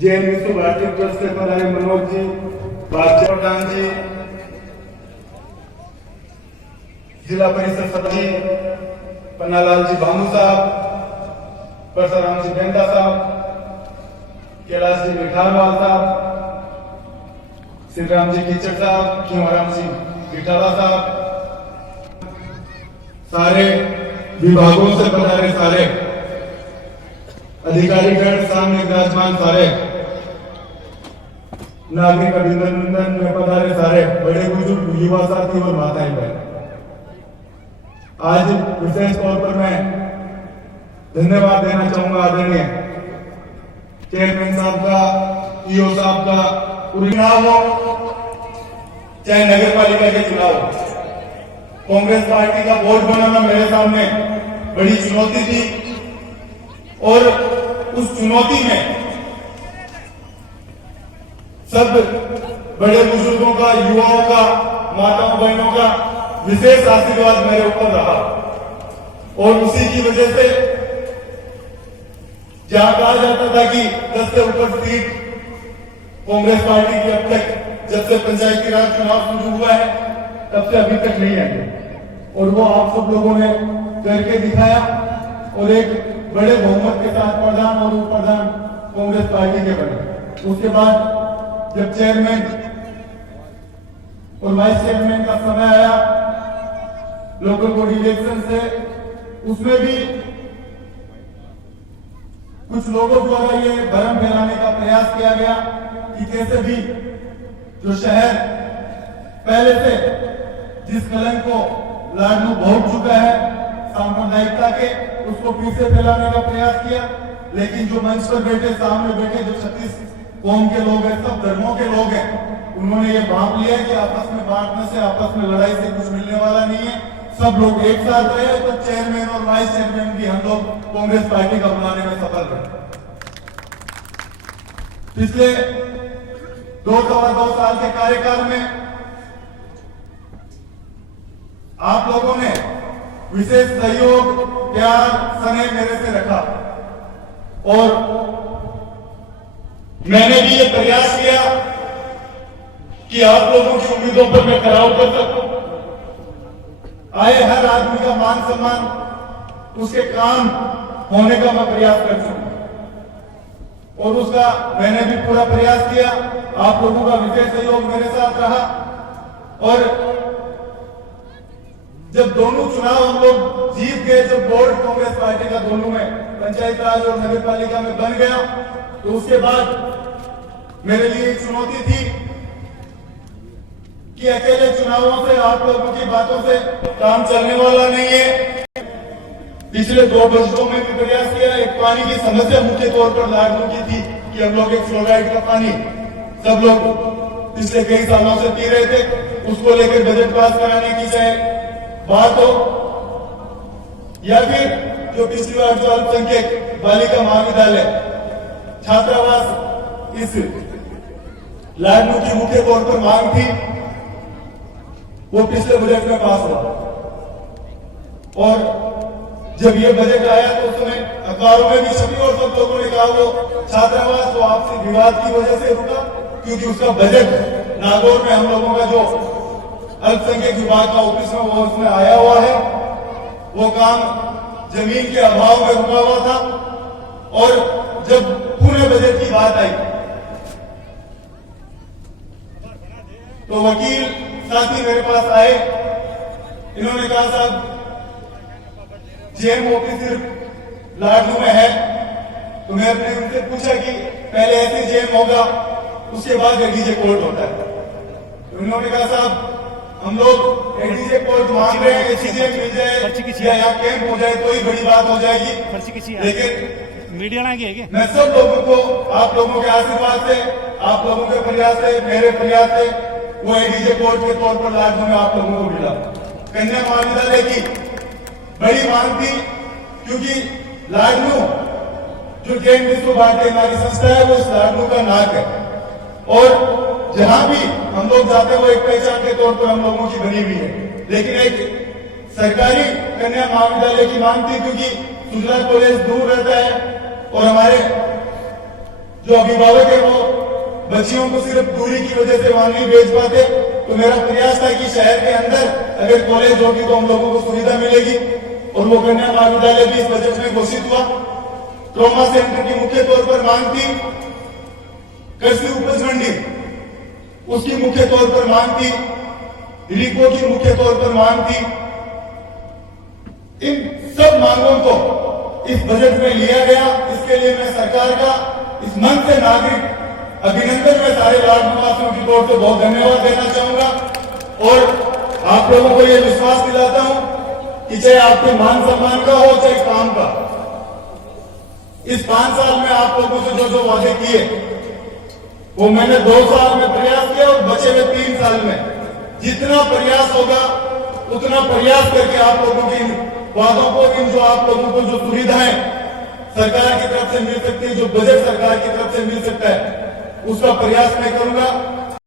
जैन विश्व भारती ट्रस्ट से पधारे मनोज जी, भास्कर प्रधान जी, जिला परिषद सदस्य पन्नालाल जी भामू साहब, परसराम जी बेंदा साहब, कैलाश जी मिठारवाल साहब, श्रीराम जी कीचड़ साहब, खींवराम जी बिठाला साहब, सारे विभागों से पधारे सारे अधिकारीगण, सामने विराजमान सारे नागरिक अभिनंदन में पधारे सारे बड़े बुजुर्ग, युवा साथी और माताएं बहन, आज विशेष तौर पर मैं धन्यवाद देना चाहूंगा आदरणीय चेयरमैन साहब का, ईओ साहब का। चुनाव हो चाहे नगर पालिका के चुनाव हो, कांग्रेस पार्टी का बोर्ड बनाना मेरे सामने बड़ी चुनौती थी और उस चुनौती में सब बड़े बुजुर्गों का, युवाओं का, माताओं बहनों का विशेष आशीर्वाद मेरे ऊपर रहा और उसी की वजह से जहां कहा जाता था कि 10 से ऊपर सीट कांग्रेस पार्टी की अब तक जब से पंचायती राज चुनाव शुरू हुआ है तब से अभी तक नहीं आई और वो आप सब लोगों ने करके दिखाया और एक बड़े बहुमत के साथ प्रधान और उप प्रधान कांग्रेस पार्टी के बने। उसके बाद जब चेयरमैन और वाइस चेयरमैन का समय आया लोकल बॉडी इलेक्शन से, उसमें भी कुछ लोगों द्वारा ये भ्रम फैलाने का प्रयास किया गया कि कैसे भी जो शहर पहले से जिस कलंक को लाडनू भोग चुका है सांप्रदायिकता के, उसको फिर से फैलाने का प्रयास किया। लेकिन जो मंच पर बैठे, सामने बैठे जो 36 कौम के लोग हैं, सब धर्मों के लोग हैं, उन्होंने ये भाप लिया कि आपस में बांटने से, आपस में लड़ाई से कुछ मिलने वाला नहीं है। सब लोग एक साथ रहे तो चेयरमैन और वाइस चेयरमैन भी हम लोग कांग्रेस पार्टी का बनाने में सफल रहे। पिछले 2-2.5 साल के कार्यकाल में आप लोगों ने विशेष सहयोग, प्यार, स्नेह मेरे से रखा और मैंने भी ये प्रयास किया कि आप लोगों की उम्मीदों पर मैं खरा उतर सकूं। आए हर आदमी का मान सम्मान, उसके काम होने का मैं प्रयास कर सकूं और उसका मैंने भी पूरा प्रयास किया। आप लोगों का विशेष सहयोग मेरे साथ रहा और जब दोनों चुनाव हम लोग जीत गए, जब बोर्ड कांग्रेस पार्टी का दोनों में पंचायत राज और नगर पालिका में बन गया, तो उसके बाद मेरे लिए एक चुनौती थी कि अकेले चुनावों से, आप लोगों की बातों से काम चलने वाला नहीं है। पिछले 2 बजटों में भी प्रयास किया। एक पानी की समस्या मुख्य तौर पर लाडनू की थी कि हम लोग एक फ्लोराइड का पानी सब लोग पिछले कई सालों से पी रहे थे, उसको लेकर बजट पास कराने की चाहे बात हो या फिर जो पिछली बार जो अल्पसंख्यक बालिका महाविद्यालय छात्रावास इस लाडनू की मुख्य तौर पर मांग थी, वो पिछले बजट में पास हुआ और जब ये बजट आया तो उसमें अखबारों में भी छपी और सब लोगों ने कहा वो छात्रावास तो आपसी विवाद की वजह से रुका, क्योंकि उसका बजट नागौर में हम लोगों का जो अल्पसंख्यक विभाग का ऑफिस में वो उसमें आया हुआ है, वो काम जमीन के अभाव में रुका हुआ था और जब पूरे बजट की बात आई तो वकील साथी मेरे पास आए। इन्होंने कहा साहब जेएम ऑफिस सिर्फ लाडनू में है, तो मैं अपने उनसे पूछा कि पहले ऐसे जेएम होगा उसके बाद एडीजे कोर्ट होता है। तो इन्होंने कहा साहब हम लोग एडीजे कोर्ट मांग रहे हैं, चीजें मिल जाए या यहाँ कैंप हो जाए तो ही बड़ी बात हो जाएगी। लेकिन मीडिया मैं सब लोगों को आप लोगों के आशीर्वाद से, आप लोगों के प्रयास से, मेरे प्रयास से वो एडीजे कोर्ट के तौर पर लाडनू में आप लोगों को मिला। कन्या महाविद्यालय की बड़ी मांग थी क्योंकि लाडनू जो जैन विश्व भारती नारी संस्था है वो इस लाडनू का नाक है और जहां भी हम लोग जाते हैं वो एक पहचान के तौर पर हम लोगों की बनी हुई है। लेकिन एक सरकारी कन्या महाविद्यालय की मांग थी क्योंकि सुजला कॉलेज दूर रहता है और हमारे जो अभिभावक है वो बच्चियों को सिर्फ दूरी की वजह से वहां नहीं भेज पाते। तो मेरा प्रयास था कि शहर के अंदर अगर कॉलेज होगी तो हम लोगों को सुविधा मिलेगी, और वो कन्या महाविद्यालय भी इस बजट में घोषित हुआ। ट्रॉमा सेंटर की मुख्य तौर पर मांग थी, कृषि उपज मंडी उसकी मुख्य तौर पर मांग थी, रिको की मुख्य तौर पर मांग थी। इन सब मांगों को इस बजट में लिया गया। इसके लिए मैं सरकार का इस मन से नागरिक अभिनंदन में सारे लाड निवासियों की ओर से बहुत धन्यवाद देना चाहूंगा, और आप लोगों को यह विश्वास दिलाता हूं कि चाहे आपके मान सम्मान का हो चाहे काम का, इस 5 साल में आप लोगों से जो जो वादे किए वो मैंने 2 साल में प्रयास किया, और बचे हुए 3 साल में जितना प्रयास होगा उतना प्रयास करके आप लोगों की इन वादों को, इन जो आप लोगों को जो सुविधाएं सरकार की तरफ से मिल सकती है, जो बजट सरकार की तरफ से मिल सकता है, उसका प्रयास मैं करूंगा।